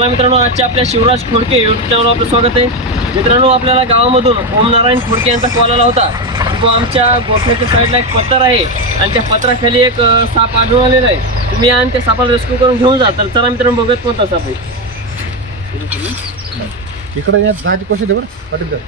चला मित्रांनो, आजच्या आपल्या शिवराज खोडके यूट्यूब चॅनलवर आपलं स्वागत आहे. मित्रांनो, आपल्याला गावामधून ओम नारायण खोडके यांचा कॉल आला होता. तो आमच्या गोठ्याच्या साईडला एक पत्तर आहे आणि त्या पत्राखाली एक साप आढळून आलेला आहे. तुम्ही आणि त्या सापाला रेस्क्यू करून घेऊन जा. तर चला मित्रांनो, बघत कोणता साप आहे. इकडे या जायची कोशिश आहे बरं पाटील.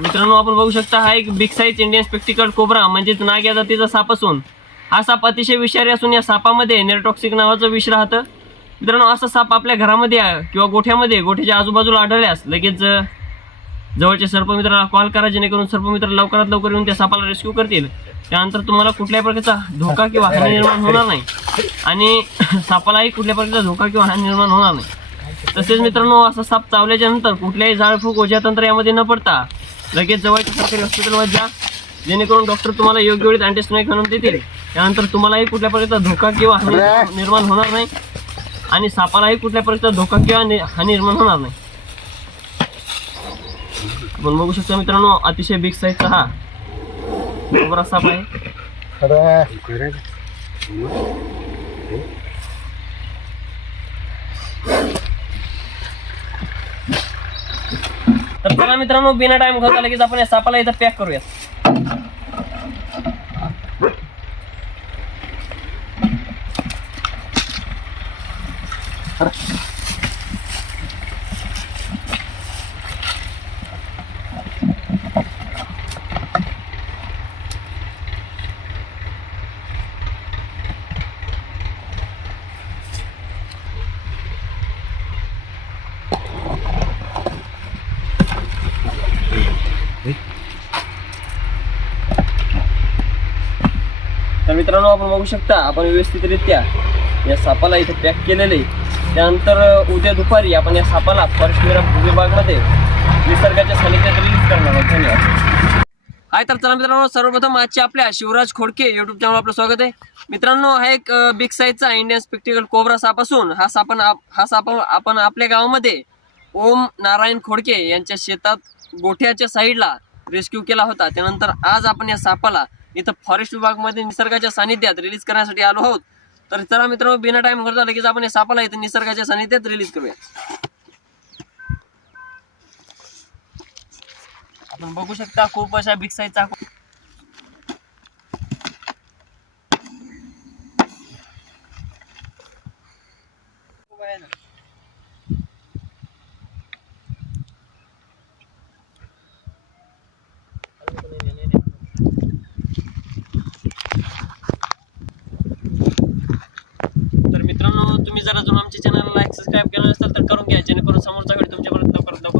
मित्रांनो, आपण बघू शकता हा एक big size Indian spectacled cobra म्हणजेच नाग या जातीचा साप असून हा साप अतिशय विषारी असून या सापामध्ये नेरटॉक्सिक नावाचं विष राहतं. मित्रांनो, असा साप आपल्या घरामध्ये किंवा गोठ्याच्या आजूबाजूला आढळल्यास लगेच जवळच्या सर्पमित्राला कॉल करा, जेणेकरून सर्पमित्र लवकरात लवकर येऊन त्या सापाला रेस्क्यू करतील. त्यानंतर तुम्हाला कुठल्याही प्रकारचा धोका किंवा हानी निर्माण होणार नाही आणि सापालाही कुठल्या प्रकारचा धोका किंवा हानी निर्माण होणार नाही. तसेच मित्रांनो, असा साप चावल्याच्या नंतर कुठल्याही झाडफूक ओझ्यातंत्र यामध्ये न पडता लगेच जवळच्या सरकारी हॉस्पिटलमध्ये जा, जेणेकरून डॉक्टर तुम्हाला योग्य वेळेत अँटीस्टोनिक आणून देतील. त्यानंतर तुम्हालाही कुठल्या प्रकारचा धोका किंवा हानी निर्माण होणार नाही आणि सापालाही कुठल्या प्रकारचा धोका किंवा हानी निर्माण होणार नाही. आपण बघू शकता मित्रांनो, अतिशय बिग साईजचा हा कोब्रा साप आहे. तर चला मित्रांनो, बिना टाइम घालता लगेच आपण या सापाला इथं पॅक करूया. तर मित्रांनो, आपण बघू शकता आपण व्यवस्थितरित्या या सापाला इथे पॅक केलेले. त्यानंतर उद्या दुपारी आपण या सापाला फॉरेस्ट विभागामध्ये निसर्गाच्या सानिध्यात रिलीज करणार आहोत. धन्यवाद. हाय, तर चला मित्रांनो, सर्वप्रथम आजच्या आपल्या शिवराज खोडके यूट्यूब चॅनलवर आपलं स्वागत आहे. मित्रांनो, हा एक बिग साईजचा इंडियन स्पेक्टिकल कोब्रा साप असून हा साप आपण आपल्या गावामध्ये ओम नारायण खोडके यांच्या शेतात गोठ्याच्या साईडला रेस्क्यू केला होता. त्यानंतर आज आपण या सापाला इथं फॉरेस्ट विभागामध्ये निसर्गाच्या सानिध्यात रिलीज करण्यासाठी आलो आहोत. तर चला मित्रांनो, बिना टाइम करता लगेच आपण या सापाला इथं निसर्गाच्या सानिध्यात रिलीज करूया. आपण बघू शकता खूप अशा बिग साईजचा तर मित्रांनो, तुम्ही जर अजून आमच्या चॅनलला लाईक सबस्क्राईब केलं नसेल तर करून घ्या, जेणेकरून समोरचा व्हिडिओ तुमच्यापर्यंत लवकरात लवकर